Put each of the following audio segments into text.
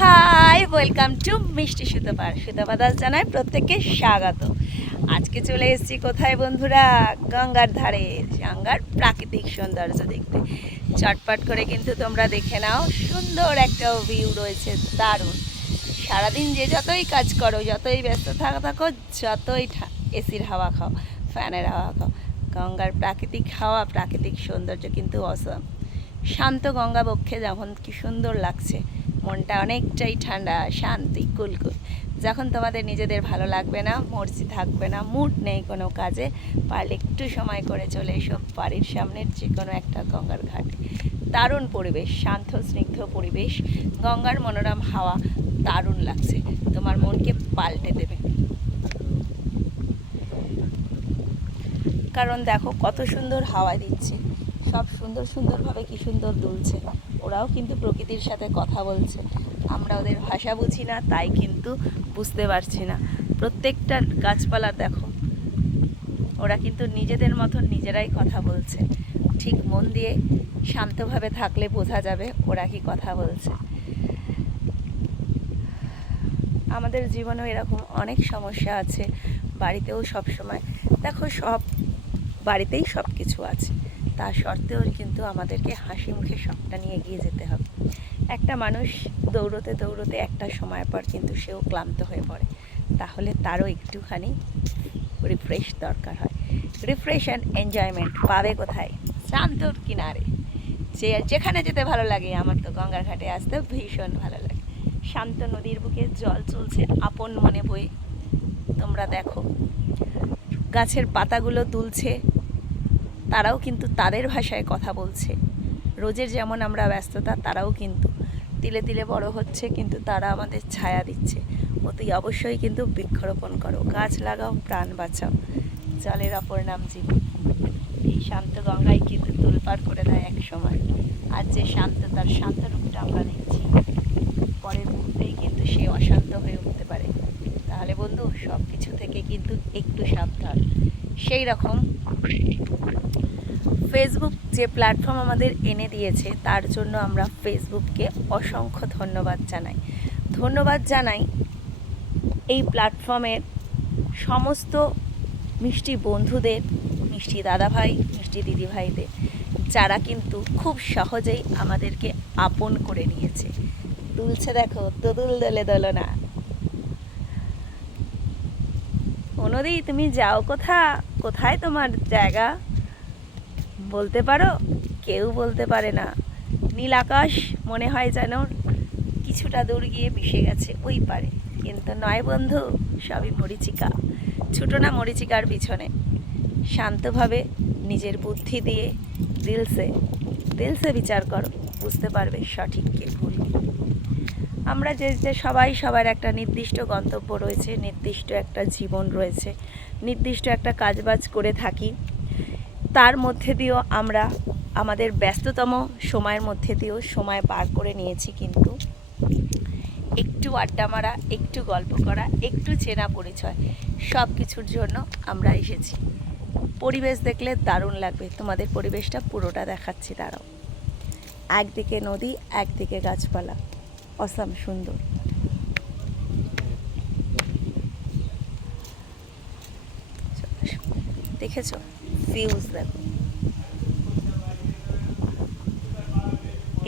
Hi welcome to মিষ্টি সুতোপার সুতোপা দাস জানায় প্রত্যেককে স্বাগত। আজকে চলে এসেছি কোথায় বন্ধুরা? গঙ্গার ধারে, গঙ্গার প্রাকৃতিক সৌন্দর্য দেখতে। চটপট করে কিন্তু তোমরা দেখে নাও, সুন্দর একটা ভিউ রয়েছে, দারুণ। সারাদিন যে যতই কাজ করো, যতই ব্যস্ত থাকা, থাকো, যতই এসির হাওয়া খাও, ফ্যানের হাওয়া খাও, গঙ্গার প্রাকৃতিক হাওয়া, প্রাকৃতিক সৌন্দর্য কিন্তু অসম শান্ত গঙ্গা বক্ষে যখন কি সুন্দর লাগছে মনটা অনেকটাই ঠান্ডা, শান্তি, কুলকুল। যখন তোমাদের নিজেদের ভালো লাগবে না, মর্জি থাকবে না মুড নেই কোনো কাজে, পারলে একটু সময় করে চলে এসো বাড়ির সামনের যে কোনো একটা গঙ্গার ঘাটে। দারুণ পরিবেশ, শান্ত, স্নিগ্ধ পরিবেশ, গঙ্গার মনোরম হাওয়া, দারুণ লাগছে। তোমার মনকে পাল্টে দেবে। কারণ দেখো কত সুন্দর হাওয়া দিচ্ছে, সব সুন্দর সুন্দরভাবে কি সুন্দর দুলছে। ওরাও কিন্তু প্রকৃতির সাথে কথা বলছে। আমরা ওদের ভাষা বুঝি না, তাই কিন্তু বুঝতে পারছি না। প্রত্যেকটা গাছপালা দেখো, ওরা কিন্তু নিজেদের মতন নিজেরাই কথা বলছে। ঠিক মন দিয়ে শান্তভাবে থাকলে বোঝা যাবে ওরা কি কথা বলছে। আমাদের জীবনেও এরকম অনেক সমস্যা আছে, বাড়িতেও সব সময় দেখো সব বাড়িতেই সব কিছু আছে। তা সত্ত্বেও কিন্তু আমাদেরকে হাসি মুখে সবটা নিয়ে এগিয়ে যেতে হবে। একটা মানুষ দৌড়তে দৌড়তে একটা সময় পর কিন্তু সেও ক্লান্ত হয়ে পড়ে। তাহলে তারও একটুখানি রিফ্রেশ দরকার হয়। রিফ্রেশ অ্যান্ড এনজয়মেন্ট পাবে কোথায়? শান্তর কিনারে। যে যেখানে যেতে ভালো লাগে, আমার তো গঙ্গার ঘাটে আসতে ভীষণ ভালো লাগে। শান্ত নদীর বুকে জল চলছে, আপন মনে বয়ে তোমরা দেখো। গাছের পাতাগুলো দুলছে, তারাও কিন্তু তাদের ভাষায় কথা বলছে। রোজের যেমন আমরা ব্যস্ততা, তারাও কিন্তু তিলে তিলে বড় হচ্ছে, কিন্তু তারা আমাদের ছায়া দিচ্ছে। অতি অবশ্যই কিন্তু বৃক্ষরোপণ করো, গাছ লাগাও, প্রাণ বাঁচাও। জলের অপর নাম জীবন। এই শান্ত গঙ্গায় কিন্তু তোলপাড় করে দেয় এক সময়। আর যে শান্ত, তার শান্ত রূপটা আমরা দেখছি। পরের মুহূর্তেই কিন্তু সে অশান্ত হয়ে উঠতে পারে। তাহলে বন্ধু সব কিছু থেকে কিন্তু একটু সাবধান। সেই রকম ফেসবুক যে প্ল্যাটফর্ম আমাদের এনে দিয়েছে, তার জন্য আমরা ফেসবুককে অসংখ্য ধন্যবাদ জানাই। ধন্যবাদ জানাই এই প্ল্যাটফর্মের সমস্ত মিষ্টি বন্ধুদের, মিষ্টি দাদাভাই, মিষ্টি দিদিভাইদের, যারা কিন্তু খুব সহজেই আমাদেরকে আপন করে নিয়েছে। দুলছে দেখো দোদুল দোলে দোলনা। অনুদি তুমি যাও কোথা? কোথায় তোমার জায়গা? বলতে পারো? কেউ বলতে পারে না। নীল আকাশ মনে হয় যেন কিছুটা দূর গিয়ে মিশে গেছে, ওই পারে। কিন্তু নয় বন্ধু, সবই মরিচিকা। ছুটো না মরিচিকার পিছনে। শান্তভাবে নিজের বুদ্ধি দিয়ে দিলসে দিলসে বিচার করো। বুঝতে পারবে সঠিক কে ভুল। আমরা যে যে সবাই সবার একটা নির্দিষ্ট গন্তব্য রয়েছে, নির্দিষ্ট একটা জীবন রয়েছে, নির্দিষ্ট একটা কাজবাজ করে থাকি, তার মধ্যে দিয়েও আমরা আমাদের ব্যস্ততম সময়ের মধ্যে দিয়েও সময় পার করে নিয়েছি কিন্তু একটু আড্ডা মারা, একটু গল্প করা, একটু চেনা পরিচয়, সব কিছুর জন্য আমরা এসেছি। পরিবেশ দেখলে দারুণ লাগবে, তোমাদের পরিবেশটা পুরোটা দেখাচ্ছি, দাঁড়াও। একদিকে নদী, একদিকে গাছপালা। অসাম সুন্দর। দেখেছ? ভিউজ দেখো।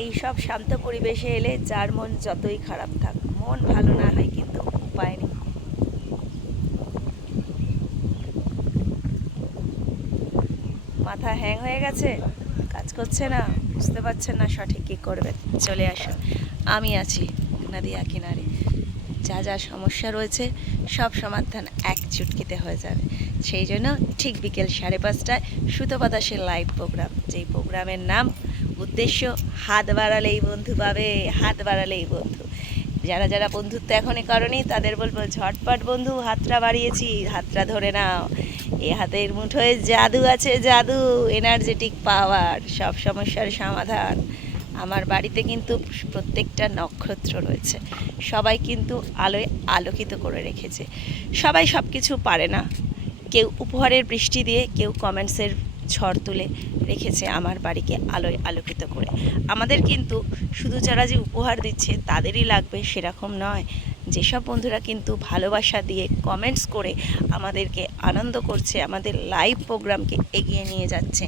এই সব শান্ত পরিবেশে এলে যার মন যতই খারাপ থাক, মন ভালো না হয় কিন্তু উপায় নেই। মাথা হ্যাং হয়ে গেছে? কাজ করছে না? বুঝতে পারছেন না সঠিক কী করবেন? চলে আসুন। আমি আছি নদিয়া কিনারে। যা যা সমস্যা রয়েছে, সব সমাধান এক চুটকিতে হয়ে যাবে। সেই জন্য ঠিক বিকেল সাড়ে পাঁচটায় সুতো বাতাসের লাইভ প্রোগ্রাম যেই প্রোগ্রামের নাম, উদ্দেশ্য, হাত বাড়ালেই বন্ধু পাবে, হাত বাড়ালেই বন্ধু। যারা যারা বন্ধুত্ব এখনই করনি, তাদের বলব, ঝটপট বন্ধু, হাতটা বাড়িয়েছি, হাতটা ধরে নাও। এই হাতের মুঠোয় জাদু আছে জাদু এনার্জেটিক পাওয়ার সব সমস্যার সমাধান। আমার বাড়িতে কিন্তু প্রত্যেকটা নক্ষত্র রয়েছে। সবাই কিন্তু আলোয় আলোকিত করে রেখেছে। সবাই সব কিছু পারে না। কেউ উপহারের বৃষ্টি দিয়ে, কেউ কমেন্টসের ঝড় তুলে রেখেছে আমার বাড়িকে আলোয় আলোকিত করে। আমাদের কিন্তু শুধু যারা যে উপহার দিচ্ছে, তাদেরই লাগবে সেরকম নয়। যেসব বন্ধুরা কিন্তু ভালোবাসা দিয়ে কমেন্টস করে আমাদেরকে আনন্দ করছে, আমাদের লাইভ প্রোগ্রামকে এগিয়ে নিয়ে যাচ্ছে,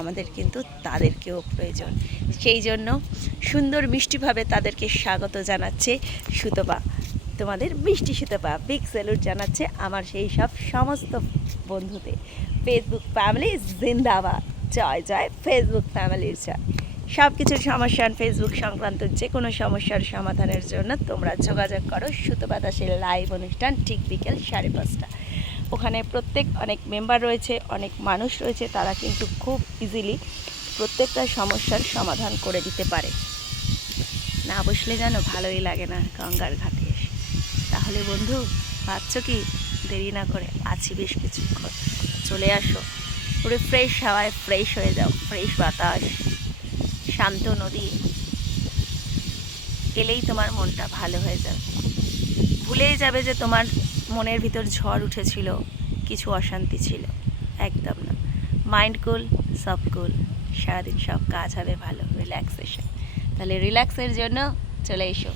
আমাদের কিন্তু তাদেরকেও প্রয়োজন। সেই জন্য সুন্দর মিষ্টিভাবে তাদেরকে স্বাগত জানাচ্ছে সুতপা। তোমাদের মিষ্টি সুতপা বিগ স্যালুট জানাচ্ছে আমার সেই সব সমস্ত বন্ধুদের। ফেসবুক ফ্যামিলি জিন্দাবাদ। জয় জয় ফেসবুক ফ্যামিলির জয়। সব কিছুর সমস্যার ফেসবুক সংক্রান্ত যে কোনো সমস্যার সমাধানের জন্য তোমরা যোগাযোগ করো সুতো দাসের লাইভ অনুষ্ঠান ঠিক বিকেল সাড়ে পাঁচটা। ওখানে প্রত্যেক অনেক মেম্বার রয়েছে, অনেক মানুষ রয়েছে, তারা কিন্তু খুব ইজিলি প্রত্যেকটা সমস্যার সমাধান করে দিতে পারে। না বসলে যেন ভালোই লাগে না গঙ্গার ঘাটে এসে। তাহলে বন্ধু, ভাবছ কি? দেরি না করে আছি বেশ কিছুক্ষণ। চলে আসো। পুরো ফ্রেশ হাওয়ায় ফ্রেশ হয়ে যাও ফ্রেশ বাতাস। শান্ত নদী। এলেই তোমার মনটা ভালো হয়ে যাবে। ভুলেই যাবে যে তোমার মনের ভিতর ঝড় উঠেছিল, কিছু অশান্তি ছিল। একদম না। মাইন্ড কুল সব কুল সারাদিন সব কাজ হবে ভালো রিল্যাক্সেশন তাহলে রিল্যাক্সের জন্য চলে এসো।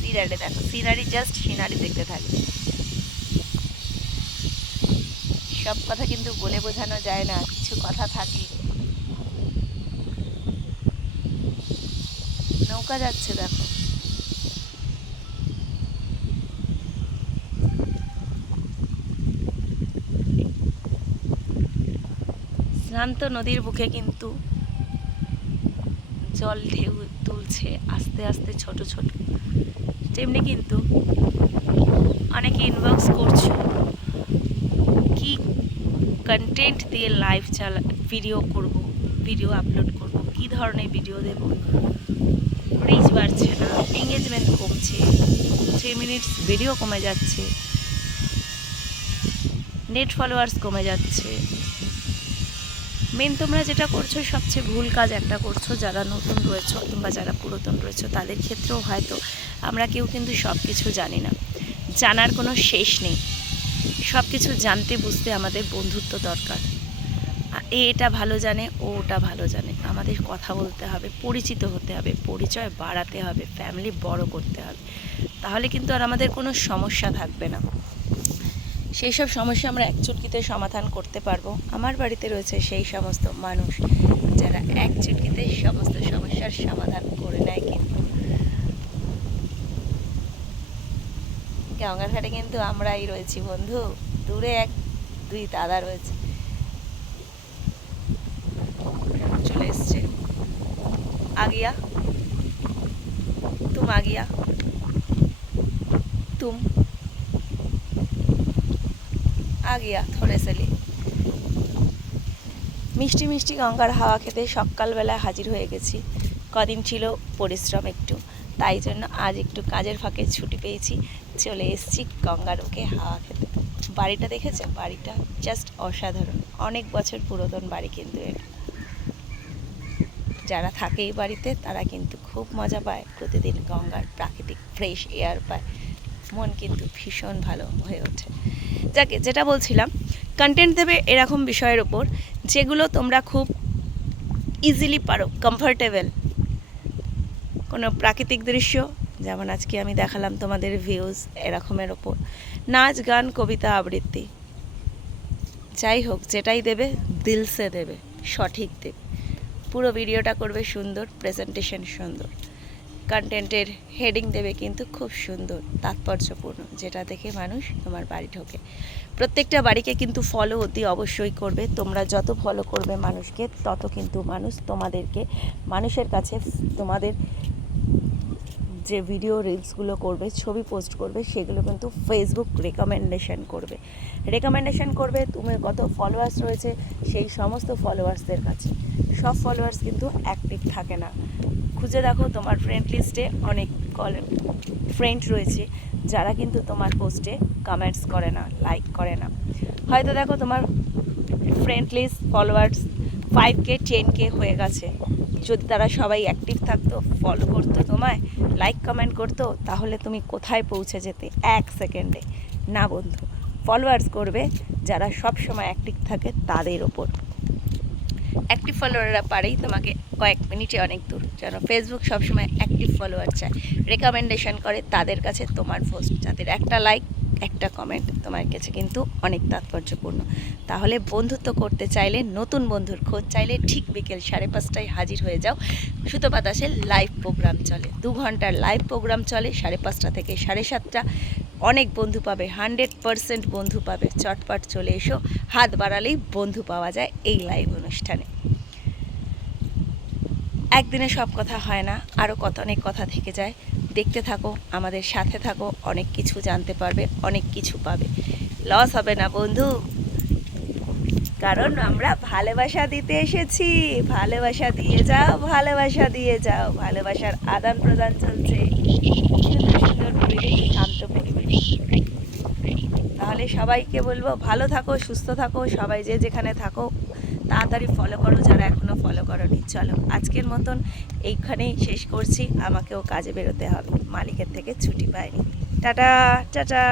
সিনারি দেখো। সিনারি জাস্ট সিনারি দেখতে থাকবে। সব কথা কিন্তু বলে বোঝানো যায় না। কিছু কথা থাকে নৌকা যাচ্ছে, দেখো। শান্ত নদীর বুকে কিন্তু জল ঢেউ তুলছে আস্তে আস্তে ছোট ছোট। তেমনি কিন্তু অনেকে ইনবক্স করছ কি কন্টেন্ট দিয়ে লাইভ চালা ভিডিও করব ভিডিও আপলোড করব, কি ধরনের ভিডিও দেব? রিচ বাড়ছে না এঙ্গেজমেন্ট কমছে থ্রি মিনিটস ভিডিও কমে যাচ্ছে নেট ফলোয়ার্স কমে যাচ্ছে। মেন তোমরা যেটা করছ, সবচেয়ে ভুল কাজ একটা করছ, যারা নতুন রয়েছো কিংবা যারা পুরাতন রয়েছো, তাদের ক্ষেত্রেও হয়তো আমরা কেউ কিন্তু সব কিছু জানি না। জানার কোনো শেষ নেই। সব কিছু জানতে, বুঝতে আমাদের বন্ধুত্ব দরকার। এ এটা ভালো জানে ও ওটা ভালো জানে। আমাদের কথা বলতে হবে, পরিচিত হতে হবে, পরিচয় বাড়াতে হবে ফ্যামিলি বড় করতে হবে। তাহলে কিন্তু আর আমাদের কোনো সমস্যা থাকবে না। সেই সব সমস্যা আমরা এক চুটকিতে সমাধান করতে পারব। আমার বাড়িতে রয়েছে সেই সমস্ত মানুষ যারা এক চুটকিতে সমস্ত সমস্যার সমাধান করে নেয় কিন্তু। গঙ্গার ঘাটে কিন্তু আমরাই রয়েছি বন্ধু। দূরে এক, দুই দাদা রয়েছে। চলে এসছে। আগিয়া। তুম আগিয়া। তুম। আগিয়া ধরে সেলি। মিষ্টি মিষ্টি গঙ্গার হাওয়া খেতে সকালবেলা হাজির হয়ে গেছি। কদিন ছিল পরিশ্রম একটু। তাই জন্য আজ একটু কাজের ফাঁকে ছুটি পেয়েছি। চলে এসেছি গঙ্গার ওকে হাওয়া খেতে। বাড়িটা দেখেছে? বাড়িটা জাস্ট অসাধারণ। অনেক বছর পুরাতন বাড়ি কিন্তু এটা। যারা থাকে এই বাড়িতে, তারা কিন্তু খুব মজা পায়। প্রতিদিন গঙ্গার প্রাকৃতিক ফ্রেশ এয়ার পায়। মন কিন্তু ভীষণ ভালো হয়ে ওঠে। যাকে, যেটা বলছিলাম কন্টেন্ট দেবে এরকম বিষয়ের ওপর যেগুলো তোমরা খুব ইজিলি পারো কমফর্টেবল কোনো প্রাকৃতিক দৃশ্য, যেমন আজকে আমি দেখালাম তোমাদের ভিউজ এরকমের ওপর নাচ, গান, কবিতা, আবৃত্তি। যাই হোক, যেটাই দেবে দিলসে দেবে, সঠিক দেবে পুরো ভিডিওটা করবে সুন্দর প্রেজেন্টেশন সুন্দর। কন্টেন্টের হেডিং দেবে কিন্তু খুব সুন্দর, তাৎপর্যপূর্ণ, যেটা দেখে মানুষ তোমার বাড়ি ঢোকে। প্রত্যেকটা বাড়িকে কিন্তু ফলো অতি অবশ্যই করবে। তোমরা যত ফলো করবে মানুষকে, তত কিন্তু মানুষ তোমাদেরকে, মানুষের কাছে তোমাদের যে ভিডিও রিলসগুলো করবে, ছবি পোস্ট করবে, সেগুলো কিন্তু ফেসবুক রেকমেন্ডেশন করবে। রেকমেন্ডেশন করবে, তুমি কত ফলোয়ার্স রয়েছে, সেই সমস্ত ফলোয়ার্সদের কাছে। সব ফলোয়ার্স কিন্তু অ্যাক্টিভ থাকে না। খুঁজে দেখো, তোমার ফ্রেন্ড লিস্টে অনেক কল ফ্রেন্ড রয়েছে, যারা কিন্তু তোমার পোস্টে কমেন্টস করে না লাইক করে না। হয়তো দেখো তোমার friend list followers five K ten K হয়ে গেছে। যদি তারা সবাই অ্যাক্টিভ থাকতো ফলো করতো তোমায় লাইক কমেন্ট করতো, তাহলে তুমি কোথায় পৌঁছে যেতে এক সেকেন্ডে না বন্ধু ফলোয়ার্স করবে যারা সব সময় অ্যাক্টিভ থাকে তাদের ওপর। অ্যাক্টিভ ফলোয়াররা পারেই তোমাকে কয়েক মিনিটে অনেক দূর, যেন ফেসবুক সবসময় অ্যাক্টিভ ফলোয়ার চায়। রেকমেন্ডেশন করে তাদের কাছে তোমার পোস্ট যাদের একটা লাইক একটা কমেন্ট তোমার কাছে কিন্তু অনেক তাৎপর্যপূর্ণ। তাহলে বন্ধুত্ব করতে চাইলে নতুন বন্ধুর খোঁজ চাইলে ঠিক বিকেল সাড়ে পাঁচটায় হাজির হয়ে যাও। সুতো বাতাসের লাইভ প্রোগ্রাম চলে। দু ঘণ্টার লাইভ প্রোগ্রাম চলে সাড়ে পাঁচটা থেকে সাড়ে সাতটা। অনেক বন্ধু পাবে হান্ড্রেড পারসেন্ট বন্ধু পাবে। চটপট চলে এসো। হাত বাড়ালেই বন্ধু পাওয়া যায় এই লাইভ অনুষ্ঠানে। একদিনে সব কথা হয় না আরও কত অনেক কথা থেকে যায়। দেখতে থাকো, আমাদের সাথে থাকো, অনেক কিছু জানতে পারবে, অনেক কিছু পাবে। লস হবে না, বন্ধু। কারণ আমরা ভালোবাসা দিতে এসেছি। ভালোবাসা দিয়ে যাও, ভালোবাসা দিয়ে যাও। ভালোবাসার আদান প্রদান চলছে। সুন্দর শান্ত পরিবেশ তাহলে সবাইকে বলব, ভালো থাকো, সুস্থ থাকো, সবাই যে যেখানে থাকো। তাড়াতাড়ি ফলো করো, যারা এখনও ফলো করোনি, চলো। আজকের মতন এইখানেই শেষ করছি। আমাকেও কাজে বেরোতে হবে। মালিকের থেকে ছুটি পায়নি টাটা টাটা।